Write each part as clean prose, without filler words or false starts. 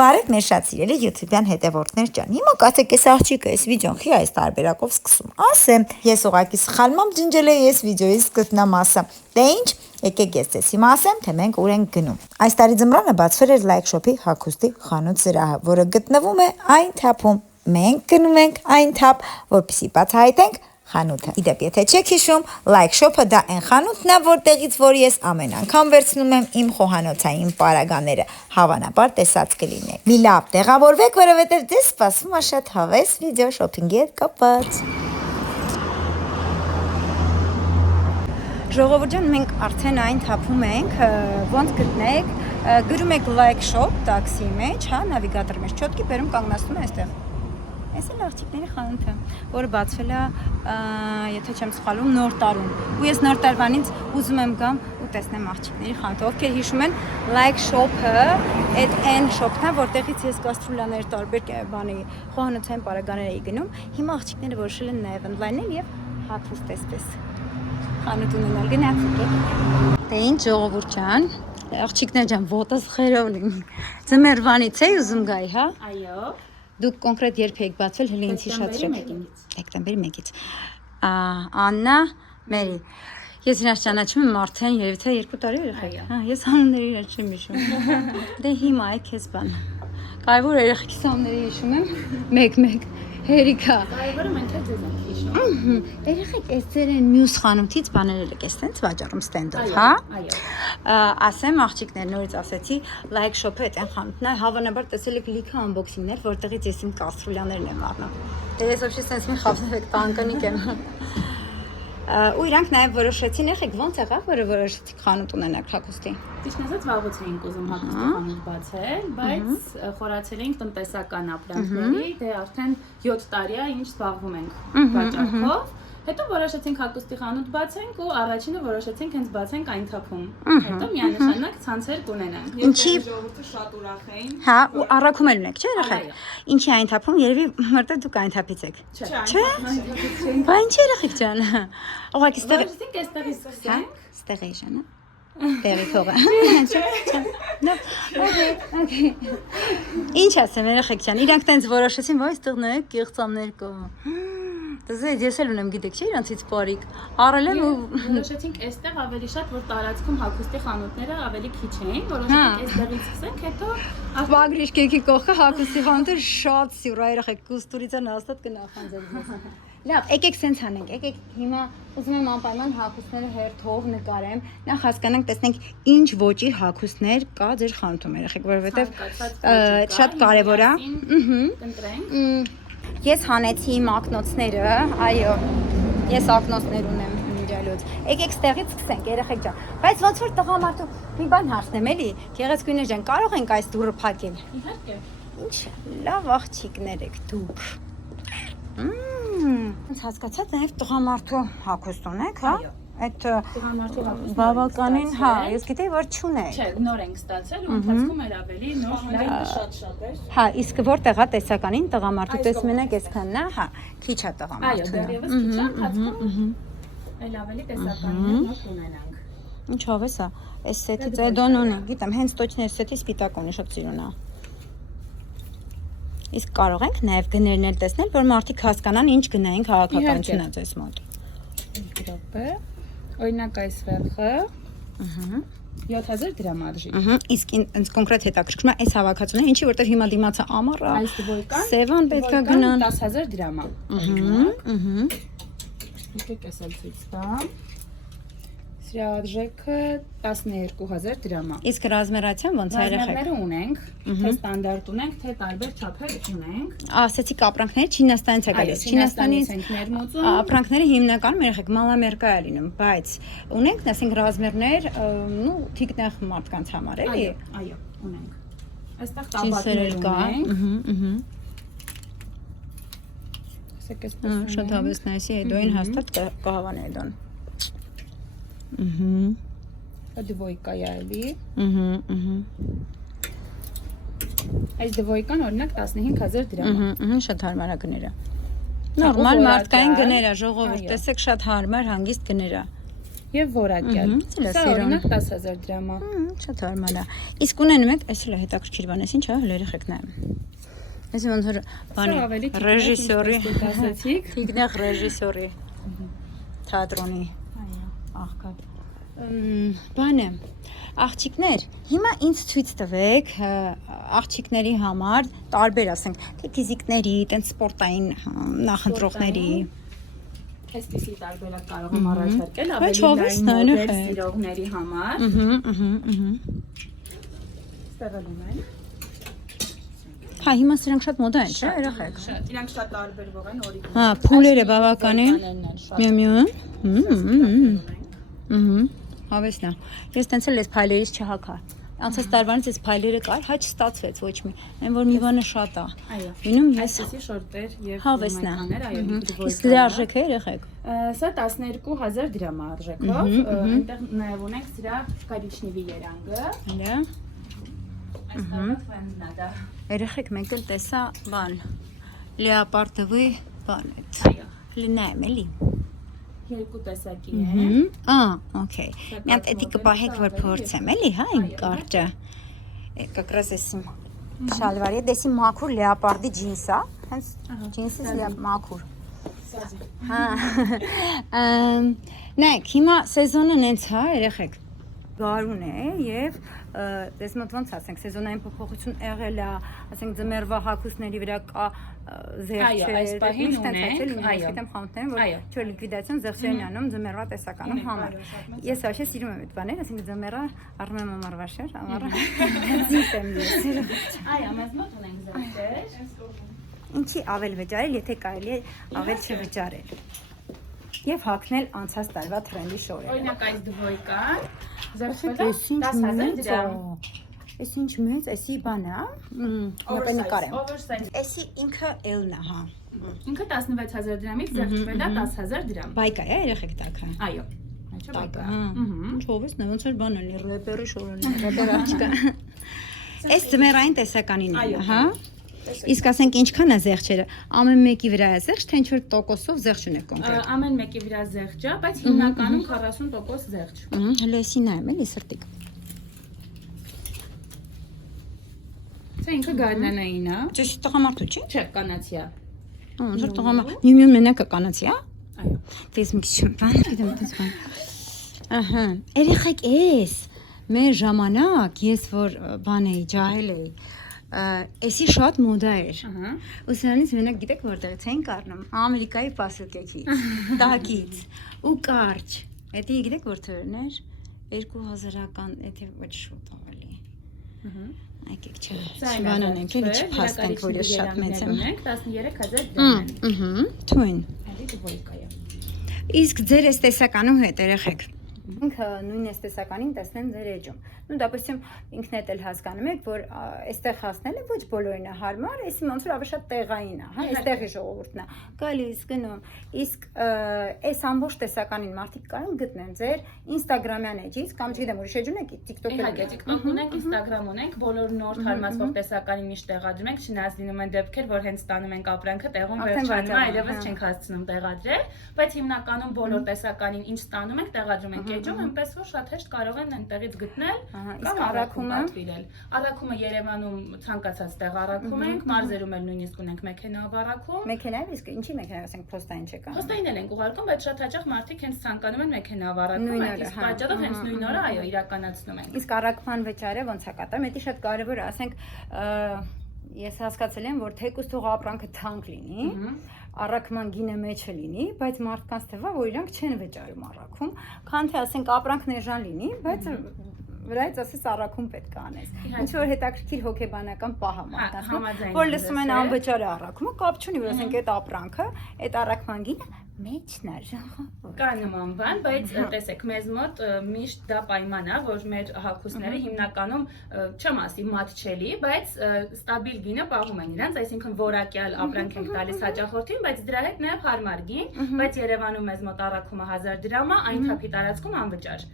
Բարև մեր շատ սիրելի YouTube-յան հետևորդներ ջան։ Հիմա կացեք այս աղջիկը այս վիդեոն խի այս տարբերակով սկսում։ Ասեմ, ես ուղղակի սխալմամբ ջնջել էի այս վիդեոյի սկզբնամասը։ Դե ինչ, եկեք ես ձեզ հիմա ասեմ, թե մենք ուր ենք գնում։ Այս տարի ձմռանը բացվել էր Like Shop-ի հագուստի խանութ սրահը, որը գտնվում է այն թափում։ Մենք գնում ենք այն թափ, որպեսզի բացահայտենք խանութը։ Իդեպ, եթե չեք հիշում, Like Shop-ը դա այն խանութն է, որտեղից որ ես ամեն անգամ վերցնում եմ իմ խոհանոցային պարագաները, հավանաբար տեսած կլինեք։ Մի լավ տեղավորվեք, որովհետև դες սպասվում է շատ հավես վիդեո շոփինգի հետ կապված։ Ժողովուրդ ջան, մենք արդեն այն թափում ենք, ոնց գտնեք, գրում եք Like Shop տաքսիի մեջ, հա, նավիգատորի մեջ չոտքի բերում կանգնացնում է այստեղ։ Այս է աղջիկների խանութը, որը բացվել է, եթե չեմ սխալվում, նոր տարում։ Ու ես նոր տարվանից ուզում եմ գամ ու տեսնեմ աղջիկների խանութը։ Ովքեր հիշում են, Like Shop-ը, այդ այն շոփն է, որտեղից ես կաստրուլաներ տարբեր բանի խոհանոցային պարագաներ էի գնում։ Հիմա աղջիկները որոշել են նաև օնլայնել եւ հագուստ այսպես խանութ ունենալ։ Գնացեք։ Դե ինչ ժողովուրդ ջան, աղջիկներ ջան, ոտս խերով լինի։ Ձմեռվանից էի ուզում գայի, հա։ Այո։ Դուք կոնկրետ երբ եք բացվել, հենց ինձ հիշացրեք։ Դեկտեմբերի 1-ից։ Աննա, Մերի։ Ես իրաց ճանաչում եմ արդեն երևի թե 2 տարի երեխեք։ Հա, ես անունները իրաց չեմ հիշում։ Դե հիմա է քեզ բան։ Կարևոր երեխեքիս անունները հիշում եմ, մեկ-մեկ։ Հերիկա։ Կարևորը մենք էլ ձեզ ենք հիշում։ Երեխեք, այս ձեր են մյուս խանութից բաներ եք էստենց վաճառում ստենդով, հա։ Այո։ Ասեմ աղջիկներ, նորից ասեցի, Like Shop-ը այդ խանութն է, հավանաբար տեսել եք լիքը անբոքսինգներ, որտեղից ես իմ կաստրուլաներն եմ առնում։ Դե ես ոչինչ sense մի խափնով եք տանկանիկ եմ։ Ու իրանք նաև որոշեցին, եղեք ոնց եղավ, որ որոշեցիք խանութ ունենաք հագուստի։ Ճիշտ ասած, վաղուց էինք ուզում հագուստի խանութ բացել, բայց խորացել էինք տնտեսական ապրանքների, դե արդեն 7 տարի է ինչ զբաղվում ենք վաճառքով։ Հետո որոշեցինք հագուստի խանութ բացենք ու առաջինը որոշեցինք հենց բացենք այն թափում։ Հետո միանշանակ ցանցեր կունենանք։ Ինչի ժողովուրդը շատ ուրախ էին։ Հա, ու առաքումել ունեք, չէ՞ երեխեք։ Ինչի այն թափում, երևի որտեղ դուք այն թափից եք։ Չէ՞։ Բա ինչ երեխեք ջան։ Ուղղակի ստեղ Որոշեցինք այստեղից սկսենք։ ստեղ էի ժանա։ Տեղի թողը։ Նո, օքեյ։ Ինչ ասեմ երեխեք ջան, իրանք տենց որոշեցին, որ այստեղ նայեք կեղծամներ կա։ Դες ես էլ ունեմ գիտեք չէ իրանցից բարիկ առել եմ ու որոշեցինք այստեղ ավելի շատ որ տարածքում հագուստի խանութները ավելի քիչ էին որոշեցինք այստեղից սկսենք հետո Վագրիշ կեքի կողքը հագուստի խանութը շատ սյուր երեխեք կուստուրիցան հաստատ կնախանձել Լավ եկեք սենց անենք եկեք հիմա ուզում եմ անպայման հագուստները հերթով նկարեմ նախ հասկանանք տեսնենք ինչ ոճի հագուստներ կա ձեր խանութում երեխեք որովհետև շատ կարևոր է կընտրենք Ես հանեցի իմ ակնոցները, այո, ես ակնոցներ ունեմ իրալուց, եկեք ստեղից սկսենք, երեխեք ջան, բայց ոնց որ տղամարդու մի բան հարցնեմ էլի, գեղեցկուհիներ ջան, կարող ենք այս դուռը փակել։ Իհարկե։ Ինչ լավ աղջիկներ եք դուք։ Ոնց հասկացա, նաև տղամարդու հագուստ ունեք, հա։ Այդ բավականին, հա, ես գիտեի, որ չունեք։ Չէ, նոր ենք ստացել ու ընթացքում էր ավելի նոր շատ էր։ Հա, իսկ որտեղ է տեսականին տղամարդու տեսնում եք այսքանն է, հա, քիչ է տղամարդու։ Այո, դեռևս քիչ է ընթացքում։ Այլ ավելի տեսականներ նոր ունենանք։ Ինչով է սա։ Այս սեթից էդոն ունի, գիտեմ, հենց точно այս սեթի սպիտակ ունի, շատ սիրուն է։ Իսկ կարող ենք նաև գներն էլ տեսնել, որ մարդիկ հասկանան ինչ գնային քաղաքականությունն է ձեզ մոտ։ Րոպե։ Օրինակ այս վերխը 7000 դրամ արժի։ Իսկ ինձ կոնկրետ հետաքրքրում է այս հավաքածուները, ինչի որտեղ հիմա դիմացը ամառ է։ Այս դվոյկան Սևան պետքա գնան 10000 դրամ է։ Եկեք ասել ցույց տամ։ Սրա արժեքը 12000 դրամ է։ Իսկ ռազմերացիան ոնց է երեխեք։ Ռազմերները ունենք, թե ստանդարտ ունենք, թե տարբեր չափեր ունենք։ Ասեցիք ապրանքները Չինաստանից է գալիս։ Չինաստանից ենք ներմուծում։ Ապրանքները հիմնականում երեխեք մալամերկա է լինում, բայց ունենք, ասենք ռազմերներ, նու թիկնեղ մարդկանց համար էլի։ Այո, ունենք։ Այստեղ տաբատներ ունենք։ Ասեք այսպես։ Շատ հավեսն է, այսի էդոին հաստատ կհավան էդոն։ Դվոյկա է էլի։ Այս դվոյկան օրինակ 15000 դրամ է։ Շատ հարմար է գները։ Նորմալ մարդկային գներ է, ժողովուրդ, տեսեք շատ հարմար, հանգիստ գներ է։ եւ որակյալ։ Սա օրինակ 10000 դրամ է։ Շատ հարմար է։ Իսկ ունենում եք, այս էլ է հետաքրքիր բան, այս ինչ է, հələ երեխեք նայում։ Այս ոնց որ բանի ռեժիսորի ասացիք։ Տիկնեղ ռեժիսորի թատրոնի աղքատ։ Բանը աղջիկներ, հիմա ինձ ցույց տվեք աղջիկների համար տարբեր, ասենք, թե ֆիզիկների, տենց սպորտային նախընտրողների։ Այսպեսի տարբերակ կարող եմ առաջարկել ավելի լայն մոդել սիրողների համար։ Ստեղալում են։ Հա, հիմա սրանք շատ մոդա են, չէ՞, երեխեք։ Շատ, իրանք շատ տարբերվող են օրիգինալ։ Հա, փուլերը բավականին։ Միա։ Հավեսնա։ Ես տենց էլ էս փայլերից չհակա։ Անցած տարվանից էս փայլերը կար, հա չստացվեց ոչ մի։ Այն որ մի բանը շատ է։ Այո։ Լինում ես Այսպեսի շորտեր եւ հավեսնա։ այո, Իսկ դրա արժեքը երեխեք։ Սա 12000 դրամ է արժեքով, այնտեղ նաև ունենք սրա կարիչնիվի երանգը։ Հələ։ Այստեղ ֆեննադա։ Երեխեք մեկ էլ տեսա բան։ Լեոպարդովի բան է։ Այո։ Լինեմ էլի։ Երկու տեսակի են։ Okay։ Մի հատ էդի կպահեք որ փորձեմ, էլի, հա, իմ կարճը։ Как раз էսի շալվարի, դեսի մաքուր լեոպարդի ջինս է, հենց ջինսից մաքուր։ Հա։ Նայեք, հիմա սեզոնը նենց հա, երեխեք։ Գարուն է եւ դες մոտ ոնց ասենք սեզոնային փոփոխություն եղել է, ասենք ձմեռվա հագուստների վրա կա զեղչեր, Այո, այս պահին ունենք, այո, գիտեմ խանութներում, որ չէ լիկվիդացիոն զեղչերն անում ձմեռվա տեսականում համար։ Ես вообще սիրում եմ այդ բաները, ասենք ձմեռը առնում եմ ամառվա շեր, ամառը զիպեմ ես։ Այո, մեզ մոտ ունենք զեղչեր։ Ինչի ավել վճարել, եթե կարելի է ավել չվճարել։ Եվ հագնել անցած տարվա թրենդի շորերը։ Օրինակ այս դվոյկան Զեղչերը 10000 դրամ։ Այս ինչ մեծ, էսի բան է, մոտը նկարեմ։ Oversize։ Էսի ինքը L-ն է, հա։ Ինքը 16000 դրամից զեղչվել է 10000 դրամ։ Բայկա է, երեխեք տակը։ Այո։ Այո, բայկա։ Ինչ ովս նա ոնց որ բան էլի, ռեպերի շորերն, ռեպեր աղջկա։ Այս ձմեռային տեսականին է, հա։ Իսկ ասենք ինչքան է զեղչերը, ամեն մեկի վրա է զեղչ, թե ինչ-որ տոկոսով զեղչ ունեք կոնկրետ։ Ամեն մեկի վրա զեղչ է, բայց հիմնականում 40% զեղչ։ Հələ էսի նայեմ, էլի սրտիկ։ Սա ինքը գարնանային է։ Ճիշտ տղամարդու չի։ Չէ, կանացի է։ Ոնց որ տղամարդ, նյու մենակ է կանացի, հա։ Այո։ Դες մի քիչ բան, գիտեմ դες բան։ Ահա, երեխեք էս մեր ժամանակ ես որ բան էի, ջահել էի։ Էսի շատ մոդա էր։ Ահա։ Ու սրանից մենակ գիտեք որտեղից էին կառնում։ Ամերիկայի պասուկեքից, տակից ու կարճ։ Էդի գիտեք որտեղն էր 2000-ական, եթե ոչ շուտ ավելի։ Ահա։ Եկեք չէ։ Բանանենք, էլի չփաստենք, որ ես շատ մեծ եմ։ 13000 դրամ։ Ահա, թույն։ Էլի դվոյկա է։ Իսկ ձեր այս տեսականու հետ երեխեք։ Ինքը նույն այս տեսականին տեսնեն ձեր էջում։ Ну, допустим, ինքն էլ հասկանում եք, որ այստեղ հասնելը ոչ բոլորին է հարմար, այսի ոնց որ ավելի շատ տեղային է, հա, այստեղի ժողովուրդն է։ Գալիս գնում։ Իսկ այս ամբողջ տեսականին մարդիկ կարող գտնեն ձեր Instagram-յան էջից կամ չգիտեմ, ուրիշ էջ ունեք, TikTok-ը։ Իհարկե, TikTok ունենք, Instagram ունենք, բոլոր նոր թարմացվող տեսականին միշտ տեղադրում ենք, չնայած լինում են դեպքեր, որ հենց ստանում ենք ապրանքը տեղում վերջանում է, այլևս չենք հասցնում տեղադրել, բայց հիմնականում բոլոր տեսականին ինչ ստանում ենք, տեղադրում ենք էջում, այնպես որ շատ հեշտ կարող են այնտեղից գտնել։ Իսկ առաքումը Առաքումը Երևանում ցանկացած տեղ առաքում ենք, մարզերում էլ նույնիսկ ունենք մեքենայով առաքում։ Մեքենայով, իսկ ինչի մեքենայով, ասենք փոստային չկա։ Փոստային էլ ենք ուղարկում, բայց շատ հաճախ մարդիկ հենց ցանկանում են մեքենայով առաքում, իսկ պատճառով հենց նույն օրը այո իրականացնում ենք։ Իսկ առաքման վճարը ոնց է կատարվում, դա շատ կարևոր է, ասենք ես հասկացել եմ, որ թեկուզ թող ապրանքը թանկ լինի, առաքման գինը մեջը լինի, բայց մարդկանց թվա, որ իրանք չեն վճարում առաքում, քան թե ասենք ապրանքն էժան լինի, բայց վրայից ասես առաքում պետք է անես։ Ինչ որ հետաքրքիր հոգեբանական պահ է մարդկանց, որ լսում են անվճար է առաքումը, կապ չունի, որ ասենք այդ ապրանքը, այդ առաքման գինը մեջն է ժողովուրդ։ Կա նման բան, բայց տեսեք, մեզ մոտ միշտ դա պայման է, որ մեր հագուստները հիմնականում չեմ ասի մատչելի, բայց ստաբիլ գինը պահում են իրենց, այսինքն որակյալ ապրանք ենք տալիս հաճախորդին, բայց դրա հետ նաև հարմար գին, բայց Երևանում մեզ մոտ առաքումը 1000 դրամ է, այն թափի տարածքում անվճար։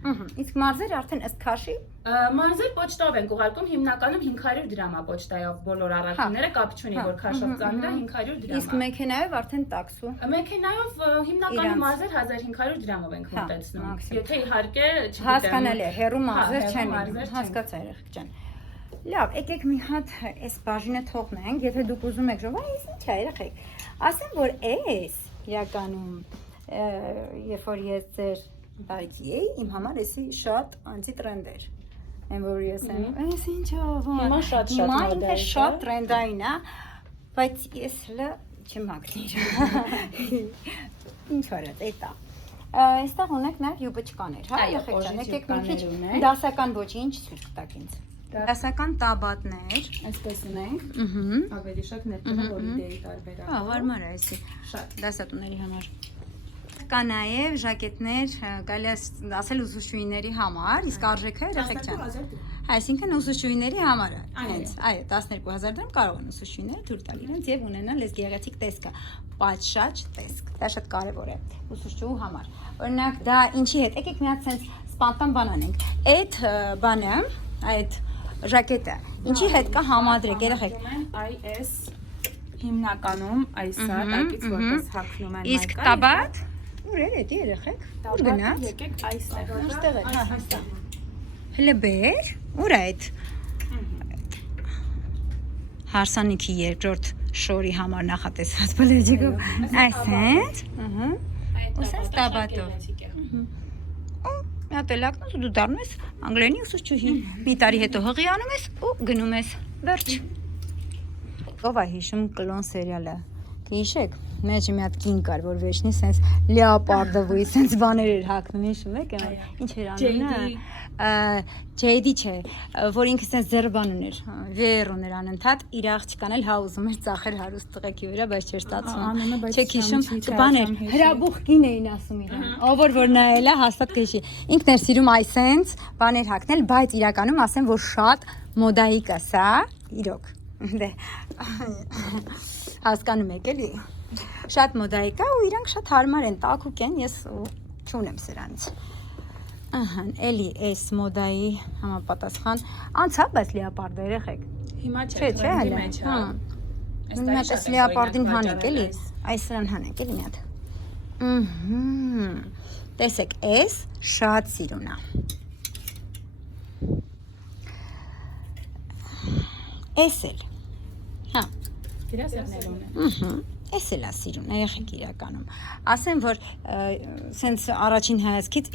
Իսկ մարզերը արդեն ըստ քաշի Մարզեր պոչտով ենք ուղարկում, հիմնականում 500 դրամ է պոչտայով բոլոր առաքումները, կապ չունի, որ քաշով ծանր է 500 դրամ։ Իսկ մեքենայով արդեն տաքսու։ Մեքենայով Հիմնականում մարզեր 1500 դրամով ենք մոտեցնում։ Եթե իհարկե, չգիտեմ, հասկանալի է, հերու մարզեր չեն, հասկացա երեխեք ջան։ Լավ, եկեք մի հատ այս բաժինը թողնենք, եթե դուք ուզում եք ժողովա, այս ինչ է երեխեք։ Ասեմ, որ այս իրականում երբ որ ես ձեր տարիքի էի, իմ համար էսի շատ անտիտրենդ էր։ Այն որ ես եմ, այս ինչով։ Հիմա շատ տրենդային է, բայց ես հələ չեմ հագնիր։ Ինչ արած, էտա։ Այստեղ ունեք նաև յուբոչկաներ, հա, երեխեք ջան, եկեք մի քիչ դասական ոչինչ ցույց տաք ինձ։ Դասական տաբատներ, այսպես ունենք, ավելի շատ ներկայացնում հոլիդեյի տարբերակ։ Հա, հարմար է այսի։ Շատ դասատուների համար։ Կա նաև ժակետներ, գալի ասել ուսուցչուհիների համար, իսկ արժեքը երեխեք ջան։ Այսինքն ուսուցչուհիների համար է։ Հենց, այո, 12000 դրամ կարող են ուսուցչուհիները թույլ տալ իրենց եւ ունենալ այս գեղեցիկ տեսքը, պատշաճ տեսք։ Դա շատ կարեւոր է ուսուցչուհու համար։ Օրինակ, դա ինչի հետ։ Եկեք մի հատ sense սպանտան բան անենք։ Այդ բանը, այդ ժակետը, ինչի հետ կա համադրեք, երեխեք։ IS հիմնականում այսա տակից որպես հագնում են մայկա։ Իսկ տաբատ ուր է դա երեխեք։ Ուր գնաց։ Եկեք այստեղ։ Այստեղ է, հա, այստեղ։ Հələ բեր, ուր է այդ։ Հարսանիքի երկրորդ շորի համար նախատեսված բլեջիկով։ Այսենց, ըհը։ Ուսած տաբատով։ Մի հատ լակնոց ու դու դառնում ես անգլերենի ուսուցչուհի։ Մի տարի հետո հղի անում ես ու գնում ես։ Վերջ։ Ով է հիշում կլոն սերիալը։ Հիշեք, մեջ մի հատ կին կար, որ վերջնի սենց լեոպարդովի սենց բաներ էր հագնում, հիշում եք, ինչ էր անում, JD չէ, որ ինքը սենց ձեռբան ուներ, վեր ուներ անընդհատ, իր աղջկան էլ հա ուզում էր ծախեր հարուստ տղեկի վրա, բայց չէր ստացվում, չեք հիշում, բան էր, հրաբուխ կին էին ասում իրան, ով որ նայել է, հաստատ կհիշի, ինքն էր սիրում այսենց բաներ հագնել, բայց իրականում ասեմ, որ շատ մոդայիկ է սա, իրոք, դե հասկանում եք էլի, շատ մոդայիկ է ու իրանք շատ հարմար են, տաքուկ են, ես չունեմ սրանից։ Ահան, էլի այս մոդայի համապատասխան անցա, բայց լեոպարդը երեխեք։ Հիմա չէ, տրենդի մեջ է։ Մի հատ այս լեոպարդին հանեք էլի, այս սրան հանեք էլի մի հատ։ Տեսեք, այս շատ սիրուն է։ Այս էլ։ Հա։ Դրա սեղներուն է։ Այս էլ է սիրուն, երեխեք իրականում։ Ասեմ, որ սենց առաջին հայացքից,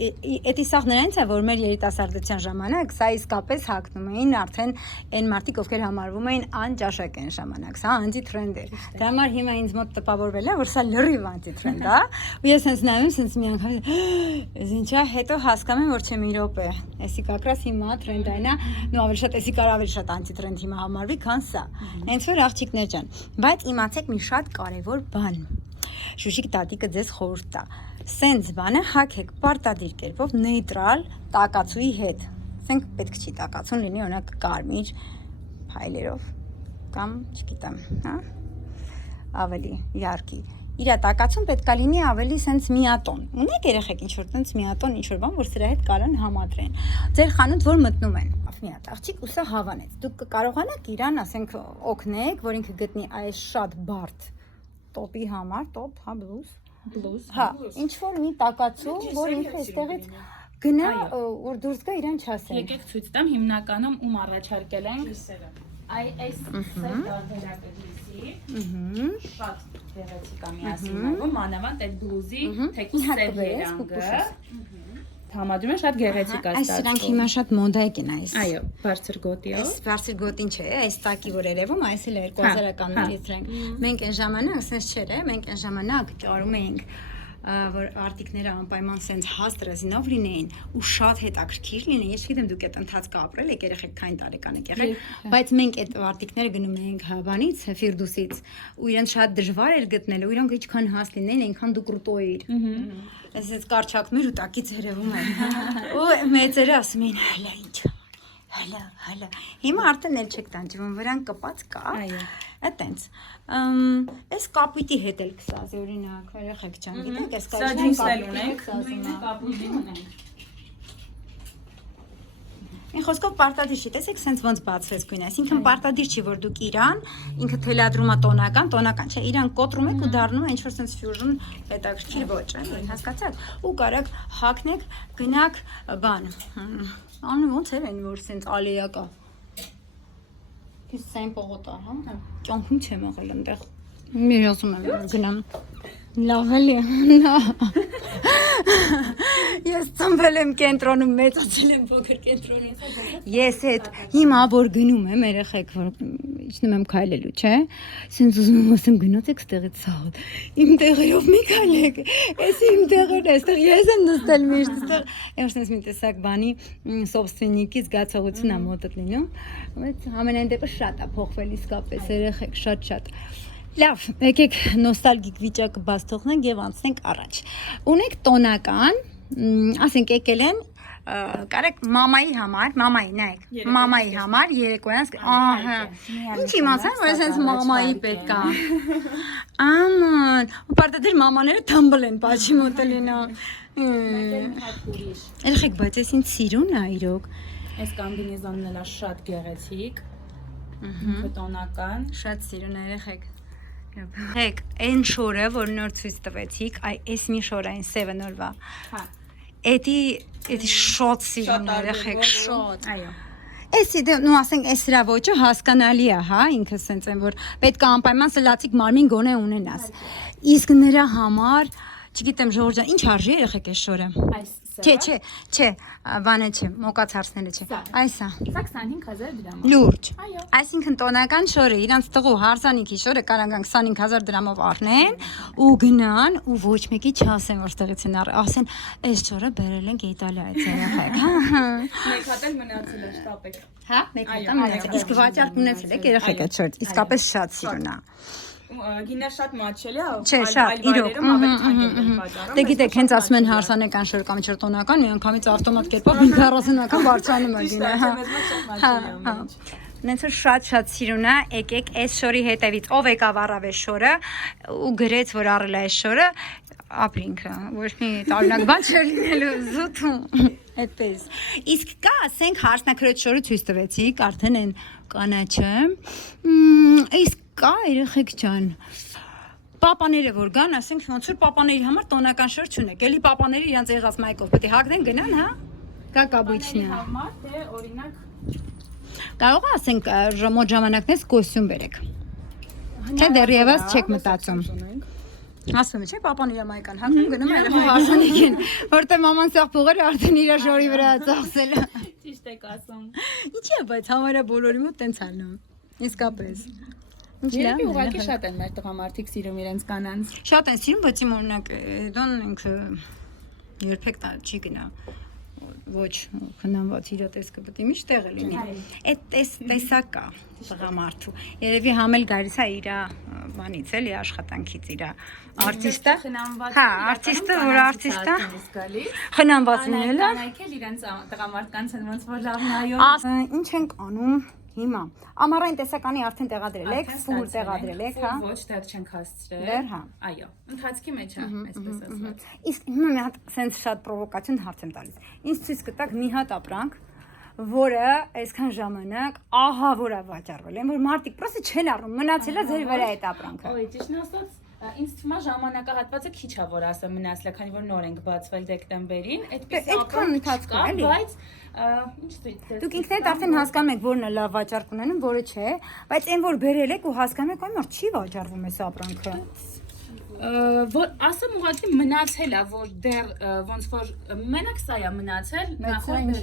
էդի սաղ նրանց է, որ մեր երիտասարդության ժամանակ սա իսկապես հագնում էին արդեն այն մարդիկ, ովքեր համարվում էին անճաշակ այն ժամանակ, սա անտիտրենդ էր։ Դա համար հիմա ինձ մոտ տպավորվել է, որ սա լրիվ անտիտրենդ է, ու ես սենց նայում, սենց մի անգամ, այս ինչա, հետո հասկանում եմ, որ չէ մի րոպե, էսի կակրաս հիմա տրենդային է, ու ավելի շատ, էսի կարող ավելի շատ անտիտրենդ հիմա համարվի, քան սա։ Հենց որ աղջիկներ ջան, բայց իմացեք մի շատ կարևոր բան։ Շուշիկ տատիկը ձեզ խորհուրդ տա։ Սենց բանը հագեք պարտադիր կերպով նեյտրալ տակացուի հետ։ Սենք պետք չի տակացուն լինի օրինակ կարմիր փայլերով կամ չգիտեմ, հա? Ավելի яркий։ Իրա տակացուն պետքա լինի ավելի սենց միատոն։ Ունեք երեխեք ինչ որ տենց միատոն ինչ որ բան, որ սրա հետ կարան համադրեն։ Ձեր խանութ որ մտնում են, մի հատ աղջիկ ու սա հավանեց։ Դուք կկարողանաք իրան, ասենք, օգնեք, որ ինքը գտնի այս շատ բարդ տոպի համար, տոպ, հա, բլուզ։ Հա, ինչ որ մի տակացու, որ ինքը այստեղից գնա, որ դուրս գա իրան չասեն։ Եկեք ցույց տամ հիմնականում ում առաջարկել ենք։ Այս սեթ շատ գեղեցիկ է միասին, մանավանդ այդ բլուզի թեկուզ սև երանգը։ Համադրում են շատ գեղեցիկ է ստացվում։ Այս սրանք հիմա շատ մոդայիկ են այս։ Այո, բարձր գոտիով։ Այս բարձր գոտին չէ, այս տակի որ երևում, այս էլ 2000-ականներից դրանք։ Մենք այն ժամանակ, ասես չէր, մենք այն ժամանակ ճարում էինք, որ արտիկները անպայման սենց հաստ ռեզինով լինեին ու շատ հետաքրքիր լինեին։ Ես չգիտեմ դուք այդ ընթացքը ապրել եք, երեխեք քանի տարեկան եք եղել, բայց մենք այդ արտիկները գնում էինք Հավանից, Ֆիրդուսից, ու իրենց շատ դժվար էր գտնել, ու իրանք ինչքան հաստ լինեին, այնքան դու կրուտո էիր։ Այսպես կարճակներ ու տակից երևում էր։ Ու մեծերը ասում էին, հələ ինչ։ Հələ։ Հիմա արդեն էլ չեք տանջվում, վրան կպած կա։ Այո։ Այտենց։ Այս կապույտի հետ էլ կսազի օրինակ, երեխեք ջան, գիտեք, այս կապույտի ունենք, կապույտի ունենք։ Ինչ խոսքով պարտադիր չի, տեսեք, սենց ոնց բացվեց գույնը, այսինքն պարտադիր չի, որ դուք իրան, ինքը թելադրում է տոնական չէ, իրան կոտրում եք ու դառնում է ինչ-որ սենց ֆյուժն հետաքրքիր ոչ, հասկացաք, ու կարաք հագնեք, գնաք բան, անը ոնց էր այն, որ սենց ալեյա կա, սեն պողոտա, հա, կյանքում չեմ աղել ընդեղ, մեր ասում եմ, որ գնամ, լավ էլի, ես ծնվել եմ կենտրոնում, մեծացել եմ փոքր կենտրոնում, ես հետ հիմա որ գնում եմ երեխեք, որ իջնում եմ քայլելու, չէ, սենց ուզում եմ ասեմ գնացեք ստեղից սաղ, իմ տեղերով մի քայլեք, ես իմ տեղերն այստեղ ես եմ նստել միշտ, այստեղ եմ սենց մի տեսակ բանի սոբստվենիկի զգացողություն ա մոտդ լինում, ամենայն դեպս շատ ա փոխվել իսկապես երեխեք, շատ Լավ, եկեք նոստալգիկ վիճակը բաց թողնենք եւ անցնենք առաջ։ Ունեք տոնական, ասենք եկել են, կարեք մամայի համար, նայեք, մամայի համար երեկոյան, ահա, ինչ իմացան, որ այսպես մամայի պետք է։ Աման, ու պարտադիր մամաները թմբլ են, պաչիմոտ լինա։ Երեխեք, բայց ես ինձ սիրուն է իրոք։ Այս կոմբինեզոնն էլ շատ գեղեցիկ։ Տոնական, շատ սիրուն է երեխեք։ Հեք, այն շորը, որ նոր ցույց տվեցիք, այս մի շորային 7 օրվա։ Հա։ Էդի շոտ սիրուն երեխեք, շոտ։ Այո։ Էսի նու ասենք այս հրա ոճը հասկանալի է, հա, ինքը սենց են որ պետք է անպայման սլացիկ մարմին գոնե ունենաս։ Իսկ նրա համար, չգիտեմ ժողովուրդ ջան, ինչ արժի երեխեք այս շորը։ Չէ, բանը չէ, մոկաց հարցները չէ։ Այս է։ Սա 25000 դրամ։ Լուրջ։ Այո։ Այսինքն տոնական շորը, իրանց տղու հարսանիքի շորը կարան 25000 դրամով առնեն ու գնան ու ոչ մեկի չասեն որ ստեղից են ասեն, այս շորը բերել ենք Իտալիայից երեխեք, հա։ Մեկ հատ էլ մնացել է շտապեք։ Հա, մեկ հատ մնացել։ Իսկ վաճառք ունեցել եք երեխեք այդ շորը, իսկապես շատ սիրուն է։ Գինը շատ մաչելի է, չէ, շատ, իրոք, դե գիտեք, հենց ասում են հարսանեկան շոր կամ ինչ-որ տոնական, մի անգամից ավտոմատ կերպով 40-ական բարձրանում է գինը, հա։ Նենց որ շատ սիրուն է, եկեք այս շորի հետևից, ով եկավ առավ այս շորը ու գրեց, որ առել է այս շորը, ապրինքը, ոչ մի տարօրինակ բան չէր լինելու, զուտում, այդպես։ Իսկ կա, ասենք հարսնակրոջ շորը ցույց տվեցիք, արդեն են կանաչը, իսկ կա երեխեք ջան, պապաները որ գան, ասենք ոնց որ պապաների համար տոնական շոր չունեք, էլի պապաները իրանց եղած մայքով պետք է հագնեն գնան, հա, կա կաբույչնի։ Համար դե օրինակ կարող է ասենք մոտ ժամանակներս կոստյում բերեք։ Չէ, դեռևս չեք մտածում։ Ասում եմ, չէ, պապան իր մայկան հագնում գնում է երեխա հարսանեկին, որտեղ մաման սաղ փողերը արդեն իր շորի վրա ծախսել է։ Ճիշտ եք ասում։ Ինչի՞ է, բայց համարյա բոլորի մոտ տենց անում։ Իսկապես։ Երբ ուղղակի շատ են մեր տղամարդիկ սիրում իրենց կանանց։ Շատ են սիրում, բայց իմ օրինակ դոն ինքը երբեք չի գնա։ Ոչ, խնամված իր տեսքը պետք է միշտ տեղը լինի։ Այդ տեսակ կա տղամարդու։ Երևի համել գալիս է իր բանից էլի աշխատանքից իր արտիստը։ Հա, արտիստը, որ արտիստը խնամված լինել է։ Կանայքել իրենց տղամարդկանց են ոնց որ լավ նայում։ Ինչ ենք անում հիմա։ Ամառային տեսականի արդեն տեղադրել եք, ֆուլ տեղադրել եք, հա։ Ոչ, դեռ չենք հասցրել։ Դեռ, հա։ Այո, ընթացքի մեջ է, այսպես ասած։ Իսկ հիմա մի հատ սենց շատ պրովոկացիոն հարց եմ տալիս։ Ինձ ցույց կտաք մի հատ ապրանք, որը այսքան ժամանակ ահա որ է վաճառվել, որ մարդիկ պրոստը չեն առնում, մնացել է ձեր վրա այդ ապրանքը։ Ոյ, ճիշտն ասած, ինձ թվում է ժամանակահատվածը քիչ է որ ասեմ մնացել է, քանի որ նոր ենք բացվել դեկտեմբերին, այդպես ապրանք կա, բայց ինչ դուք ինքներդ արդեն հասկանում եք որն է լավ վաճառք ունենում, որը չէ, բայց այն որ բերել եք ու հասկանում եք, այ մար չի վաճառվում այս ապրանքը։ Որ ասեմ ուղղակի մնացել է, որ դեռ ոնց որ մենակ սա է մնացել, նախորդ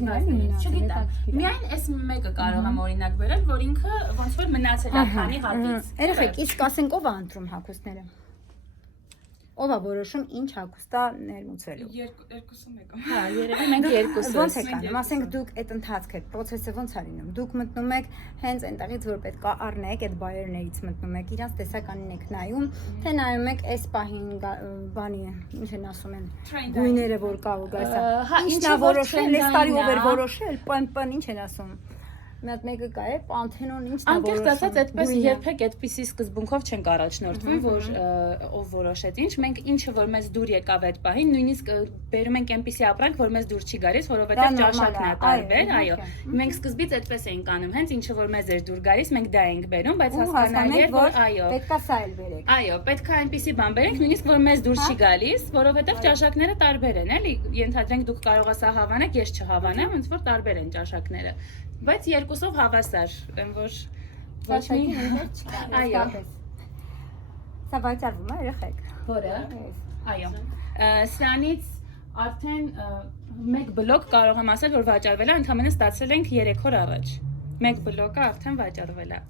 չգիտեմ։ Միայն այս մեկը կարող եմ օրինակ բերել, որ ինքը ոնց որ մնացել է քանի հատից։ Երեխեք, իսկ ասենք ով է ընտրում հագուստները։ Ով է որոշում ինչ հագուստա ներմուծվելու։ Երկուսը մեկը։ Հա, երևի մենք երկուսը։ Ոնց է կանում, ասենք դուք այդ ընթացքը, այդ process-ը ոնց է լինում։ Դուք մտնում եք հենց այնտեղից, որ պետք է առնեք, այդ buyer-ներից մտնում եք, իրանց տեսականին եք նայում, թե նայում եք այս պահին բանի, ինչ են ասում են, գույները որ կա ու գասա։ Ինչն է որոշել, այս տարի ով էր որոշել, պն ինչ են ասում։ մի հատ մեկը կա է Պանթենոն ինչ Անկեղծ ասած, այդպես երբեք այդպիսի սկզբունքով չենք առաջնորդվում, որ ով որոշեց ինչ, մենք ինչը որ մեզ դուր եկավ այդ պահին, նույնիսկ բերում ենք այնպիսի ապրանք, որ մեզ դուր չի գալիս, որովհետև ճաշակն է տարբեր, այո։ Մենք սկզբից այդպես էինք անում, հենց ինչը որ մեզ էր դուր գալիս, մենք դա էինք բերում, բայց հասկանալի է, որ այո։ Պետքա սա էլ բերեք։ Այո, պետք է այնպիսի բան բերենք, նույնիսկ որ մեզ դուր չի գալիս, որովհետև ճաշակները տարբեր են, էլի։ Ենթադրենք դուք կարող եք սա հավանեք, ես չհավանեմ, ոնց որ տարբեր են ճաշակները։ Բայց երկուսով հավասար, եմ որ ոչ մի այո։ Սա վաճառվում է երեխեք։ Որը։ Այո։ Սրանից արդեն մեկ բլոկ կարող եմ ասել, որ վաճառվել է, ընդհանրապես ստացել ենք 3 օր առաջ։ Մեկ բլոկը արդեն վաճառվել է։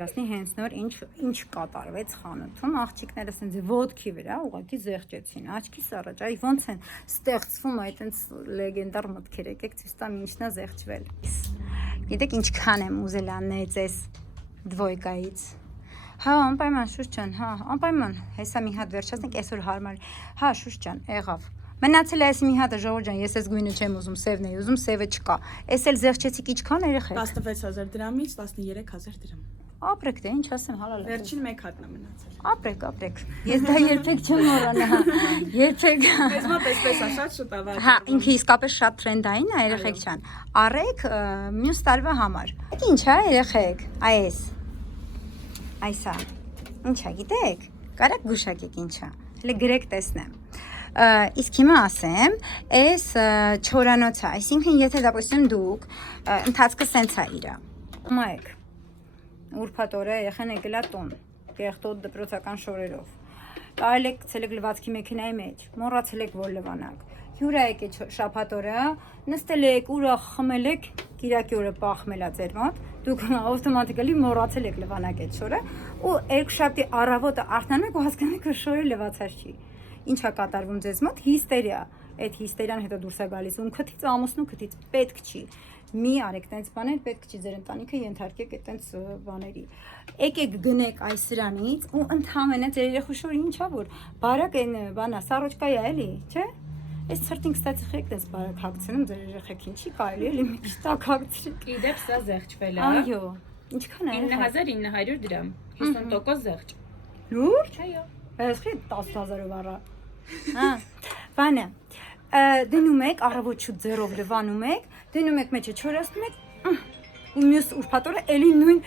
Դասնի հենց նոր ինչ կատարվեց խանութում, աղջիկները ասենց ոդքի վրա ուղղակի զեղչեցին, աչքիս առաջ, այ ոնց են ստեղծվում այդ այնց լեգենդար մտքեր, եկեք ցույց տամ ինչն է զեղչվել։ Գիտեք ինչքան եմ ուզել անել այս դվոյկայից։ Հա, անպայման Շուշ ջան, հա, անպայման, հեսա մի հատ վերջացնենք, այսօր հարմար։ Հա, Շուշ ջան, եղավ։ Մնացել է այս մի հատը ժողովուրդ ջան, ես այս գույնը չեմ ուզում, սևն էի ուզում, սևը չկա։ Էս էլ զեղչեցիք ինչքան երեխեք։ 16000 դրամից 13000 դրամ։ Ապրեք դե, ինչ ասեմ, հալալ է։ Վերջին մեկ հատն է մնացել։ Ապրեք։ Ես դա երբեք չեմ մոռանա, հա։ Երբեք։ Ես մոտ էսպես ասած շուտ ավարտել։ Հա, ինքը իսկապես շատ տրենդային է, երեխեք ջան։ Արեք մյուս տարվա համար։ Ինչ է, երեխեք։ Այսա։ Ինչա, գիտեք։ Կարեք գուշակեք ինչա։ Հələ գրեք տեսնեմ։ Իսկ հիմա ասեմ, այս չորանոց է, այսինքն եթե դապոստում դուք ընթացքը սենց է իրա։ Մայք, ուրբաթ օրը երեխան եկել է տուն, կեղտոտ դպրոցական շորերով։ Կարել եք ցելեք լվացքի մեքենայի մեջ, մոռացել եք որ լվանակ։ Հյուրա եկե շաբաթ օրը, նստել եք, ուրախ խմել եք, կիրակի օրը պախմել է ձեր մոտ, դուք ավտոմատիկալի մոռացել եք լվանակ այդ շորը, ու երկշաբթի առավոտը արթնանում եք ու հասկանում եք, որ շորը լվացած չի։ Ինչ է կատարվում ձեզ մոտ հիստերիա, այդ հիստերիան հետո դուրս է գալիս ու քթից ամուսնու քթից պետք չի։ Մի արեք տենց բաներ, պետք չի ձեր ընտանիքը ենթարկեք այդ տենց բաների։ Եկեք գնեք այս սրանից ու ընդհանրապես ձեր երեխու շորը ինչա որ բարակ այն բանա սարոճկա է էլի, չէ՞։ Այս ցրտին կստացի խեք տես բարակ հագցնում ձեր երեխեքին չի կարելի էլի մի քիչ տակ հագցրեք։ Իդեպ սա զեղչվել է։ Այո։ Ինչքան է։ 9900 դրամ, 50% զեղչ։ Լուրջ։ Այո։ Այս քիչ 10000-ով առա։ Հա։ Բանը։ Դնում եք առավոտ շուտ ձերով լվանում եք, դնում եք մեջը չորացնում եք ու մյուս ուրբաթ օրը էլի նույն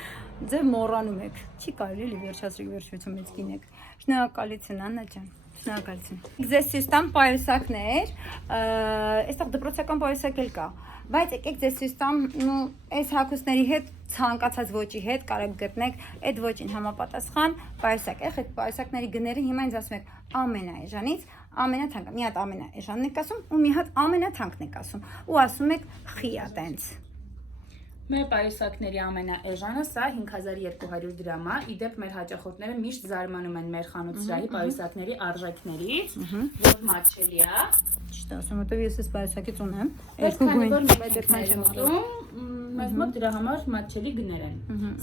ձեր մոռանում եք։ Չի կարելի էլի վերջացրեք վերջություն մեծ գինեք։ Շնորհակալություն Աննա ջան։ Շնորհակալություն։ Ձեզ ցույց տամ պայուսակներ, այստեղ դպրոցական պայուսակ էլ կա, բայց եկեք ձեզ ցույց տամ ու այս հագուստների հետ ցանկացած ոճի հետ կարեք գտնեք այդ ոճին համապատասխան պայուսակ։ Եղեք պայուսակների գները հիմա ինձ ասում եք ամենաէժանից ամենաթանկը, մի հատ ամենաէժանն եք ասում ու մի հատ ամենաթանկն եք ասում ու ասում եք խիա տենց։ Մեր պայուսակների ամենաէժանը սա 5200 դրամ է։ Իդեպ մեր հաճախորդները միշտ զարմանում են մեր խանութ սրահի պայուսակների արժեքներից, որ մատչելի է։ Ճիշտ ասում, որտեվ ես այս պայուսակից ունեմ։ Երկու գույն, բայց այդքան չեմ ուտում։ Մեզ մոտ դրա համար մատչելի գներ են։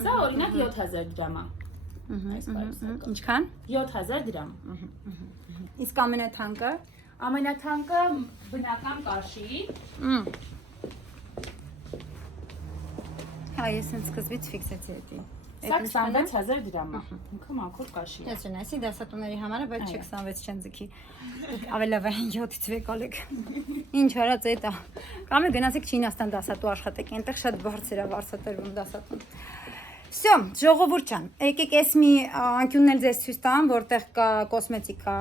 Սա օրինակ 7000 դրամ է։ Այս պայուսակը։ Ինչքան։ 7000 դրամ։ Իսկ ամենաթանկը։ Ամենաթանկը բնական կաշի։ Հա, ես ինձ սկզբից ֆիքսեցի դա։ Սա 26000 դրամ է։ Ինքը մաքուր կաշի է։ Ես ունեցի դասատուների համար, բայց չէ 26 չեն ձգի։ Ավելի լավ է 7-ից վեկալեք։ Ինչ արած է դա։ Կամ է գնացեք Չինաստան դասատու աշխատեք, այնտեղ շատ բարձր է վարսատրվում դասատուն։ Всё, ժողովուրդ ջան, եկեք էս մի անկյունն էլ ձեզ ցույց տամ, որտեղ կա կոսմետիկա,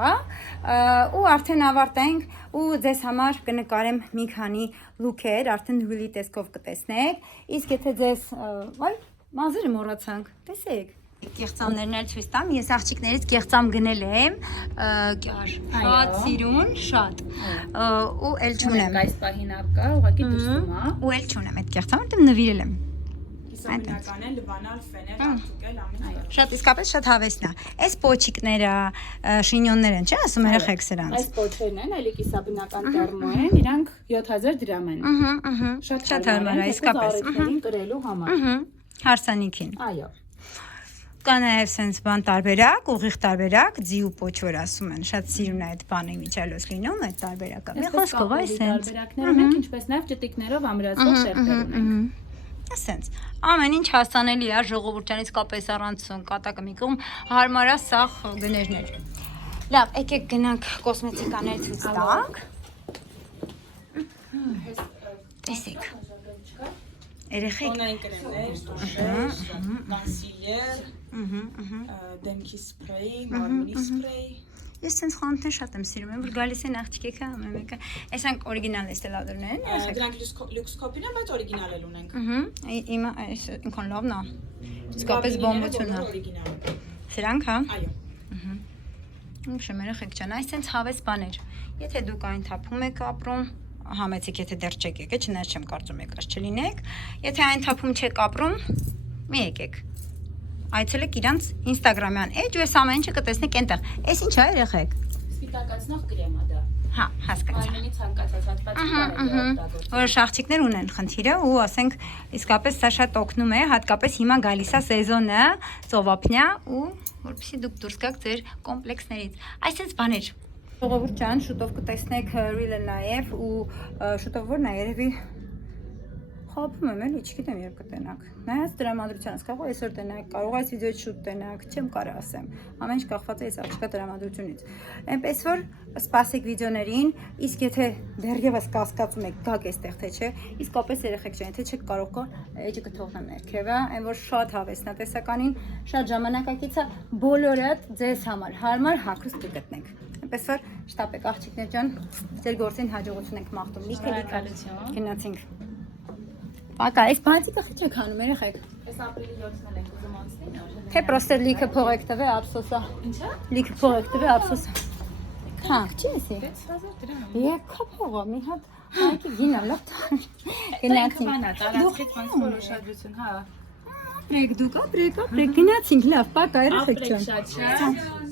ու արդեն ավարտենք ու ձեզ համար կնկարեմ մի քանի լուքեր, արդեն հյուրի տեսքով կտեսնեք, իսկ եթե ձեզ, այ, մազերը մոռացանք, տեսեք։ Կեղծամներն էլ ցույց տամ, ես աղջիկներից կեղծամ գնել եմ, շատ սիրուն, շատ, ու էլ չունեմ։ Այս պահին ապկա, ուղղակի դրսում է։ Ու էլ չունեմ այդ կեղծամը, որտեղ նվիրել եմ։ Բնական է, լվանալ, ֆենել, արտուկել, ամեն ինչ։ Շատ իսկապես շատ հավեսն է։ Այս պոչիկները, շինյոններ են, չէ՞, ասում երեխեք սրանց։ Այս պոչերն են, այլի կիսաբնական տերմո են, իրանք 7000 դրամ են։ Շատ հարմար է, իսկապես։ Առիթներին կրելու համար։ Հարսանիքին։ Այո։ կա նաև sense բան տարբերակ, ուղիղ տարբերակ, ձիու պոչ որ ասում են, շատ սիրուն է այդ բանը միջալոց լինում, այդ տարբերակը։ Մի խոսքով այ sense տարբերակներ ունենք, ինչպես նաև ճտիկներով ամրացող շերտեր ունենք։ Ասենց ամեն ինչ հասանելի է ժողովրդյան իսկապես առանց կատակը մի կողմ հարմար է սաղ գներներ։ Լավ, եկեք գնանք կոսմետիկաներ ցույց տանք։ Տեսեք։ Երեխեք Տոնային կրեմներ, տուշեր, կոնսիլեր, դեմքի սպրեյ, մարմնի սպրեյ։ Ես sense խանութեն շատ եմ սիրում, որ գալիս են աղջիկը ամեն մեկը։ Այսինքն օրիգինալ էստելադորներն են, Դրանք լյուքս կոպին են, բայց օրիգինալ էլ ունենք։ Իմը այս ինքն լավն է։ Իսկապես բոմբություն է։ Սրանք հա։ Այո։ Ուրիշ երեխեք ջան, այս sense հավես բաներ։ Եթե դուք այն թափում եք ապրում, համեցեք, եթե դեռ չեք եկել, չնայած չեմ կարծում եկած չլինեք։ Եթե այն թափում չեք ապրում, մի եկեք։ Այցելեք իրանց Instagram-յան էջ ու այս ամեն ինչը կտեսնեք այնտեղ։ Այս ի՞նչ է երեխեք։ Սպիտակացնող կրեմ է դա։ Հա, հասկացա։ Այնինի ցանկացած հատվածի բարդ Որոշ աղջիկներ ունեն խնդիրը ու ասենք իսկապես սա շատ օգնում է, հատկապես հիմա գալիս է սեզոնը, ծովափնյա ու որպեսզի դուք դուրս գաք ձեր կոմպլեքսներից։ Այսպես բաներ։ Ժողովուրդ ջան, շուտով կտեսնեք ռիլը նաև ու շուտով որն է երևի խափում եմ էլի, չգիտեմ երբ կտենաք։ Նայած դրամատրությանից կարող է այսօր տենաք, կարող է այս վիդեոյից շուտ տենաք, չեմ կարող ասեմ։ Ամեն ինչ կախված է այս աղջկա դրամատրությունից։ Այնպես որ սպասեք վիդեոներին, իսկ եթե դեռևս կասկածում եք գաք այստեղ թե չէ, իսկապես երեխեք ջան, եթե չեք կարող կա, էջը կթողնեմ ներքևը, այն որ շատ հավեսն է տեսականին, շատ ժամանակակից է, բոլորը ձեզ համար հարմար հագուստ կգտնեք։ Այնպես որ շտապեք աղջիկներ ջան, ձեր գործին հաջողություն եք մաղթում։ Լիքը գնացինք։ Պակա, այս բանցիկը խիչ եք հանում երեխեք։ Այս ապրիլի 7-ն էլ ենք ուզում անցնի, Թե պրոստը լիքը փող եք տվել, ափսոսա։ Ինչա։ Լիքը փող եք տվել, ափսոսա։ Հա, չի էսի։ 6000 դրամ։ Եկա փողը, մի հատ այդի գինա լավ տար։ Գնացինք։ Բանա, տարածքից ոնց որ ուշադրություն, հա։ Ապրեք դուք, ապրեք, գնացինք, լավ, պակա երեխեք Ապրեք ջան։ շատ շատ։